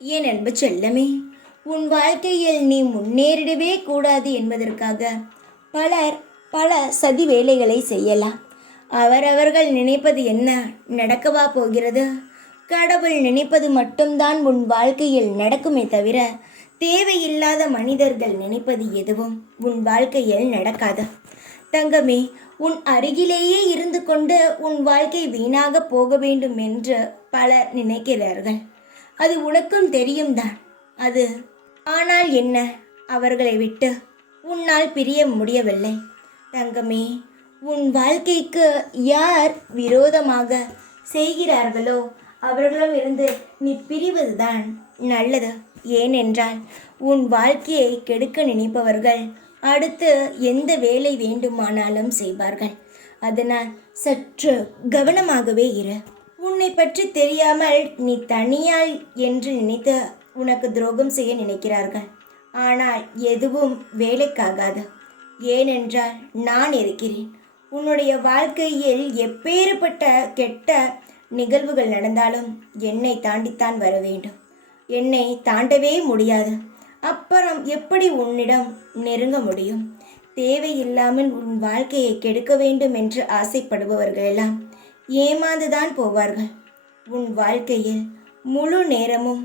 என் அன்பு செல்லமே, உன் வாழ்க்கையில் நீ முன்னேறிடவே கூடாது என்பதற்காக பலர் பல சதி வேலைகளை செய்யலாம். அவரவர்கள் நினைப்பது என்ன நடக்கவா போகிறது? கடவுள் நினைப்பது மட்டும்தான் உன் வாழ்க்கையில் நடக்குமே தவிர தேவையில்லாத மனிதர்கள் நினைப்பது எதுவும் உன் வாழ்க்கையில் நடக்காது. தங்கமே, உன் அருகிலேயே இருந்து கொண்டு உன் வாழ்க்கை வீணாக போக வேண்டும் என்று பலர் நினைக்கிறார்கள். அது உனக்கும் தெரியும் தான். அது ஆனால் என்ன, அவர்களை விட்டு உன்னால் பிரிய முடியவில்லை. தங்கமே, உன் வாழ்க்கைக்கு யார் விரோதமாக செய்கிறார்களோ அவர்களிடமிருந்து நீ பிரிவதுதான் நல்லது. ஏனென்றால் உன் வாழ்க்கையை கெடுக்க நினைப்பவர்கள் அடுத்து எந்த வேலை வேண்டுமானாலும் செய்வார்கள். அதனால் சற்று கவனமாகவே இரு. உன்னை பற்றி தெரியாமல் நீ தனியாய் என்று நினைத்து உனக்கு துரோகம் செய்ய நினைக்கிறார்கள். ஆனால் எதுவும் வேலைக்காகாது. ஏனென்றால் நான் இருக்கிறேன். உன்னுடைய வாழ்க்கையில் எப்பேறுபட்ட கெட்ட நிகழ்வுகள் நடந்தாலும் என்னை தாண்டித்தான் வர வேண்டும். என்னை தாண்டவே முடியாது. அப்புறம் எப்படி உன்னிடம் நெருங்க முடியும்? தேவையில்லாமல் உன் வாழ்க்கையை கெடுக்க வேண்டும் என்று ஆசைப்படுபவர்களெல்லாம் ஏமாந்துதான் போவார்கள். உன் வாழ்க்கையில் முழு நேரமும்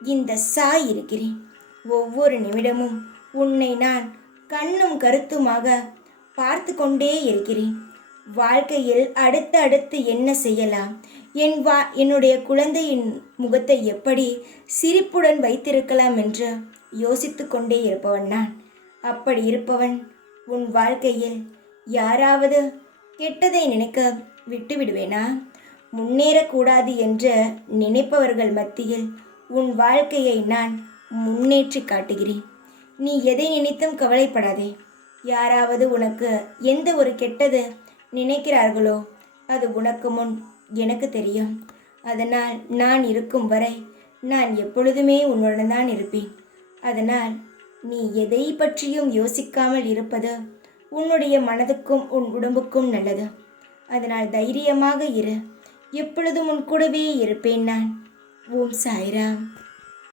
இந்த சாய் இருக்கிறேன். ஒவ்வொரு நிமிடமும் உன்னை நான் கண்ணும் கருத்துமாக பார்த்து கொண்டே இருக்கிறேன். வாழ்க்கையில் அடுத்து என்ன செய்யலாம், என்னுடைய குழந்தையின் முகத்தை எப்படி சிரிப்புடன் வைத்திருக்கலாம் என்று யோசித்து கொண்டே இருப்பவன் நான். அப்படி இருப்பவன் உன் வாழ்க்கையில் யாராவது கெட்டதை நினைக்க விட்டு விடுவேனா? முன்னேறக்கூடாது என்று நினைப்பவர்கள் மத்தியில் உன் வாழ்க்கையை நான் முன்னேற்றி காட்டுகிறேன். நீ எதை நினைத்தும் கவலைப்படாதே. யாராவது உனக்கு எந்த ஒரு கெட்டது நினைக்கிறார்களோ அது உனக்கு முன் எனக்கு தெரியும். அதனால் நான் இருக்கும் வரை நான் எப்பொழுதுமே உன்னுடன் தான் இருப்பேன். அதனால் நீ எதை பற்றியும் யோசிக்காமல் இருப்பது உன்னுடைய மனதுக்கும் உன் உடம்புக்கும் நல்லது. அதனால் தைரியமாக இரு. எப்பொழுதும் உன் கூடவே இருப்பேன் நான். ஓம் சாய்ராம்.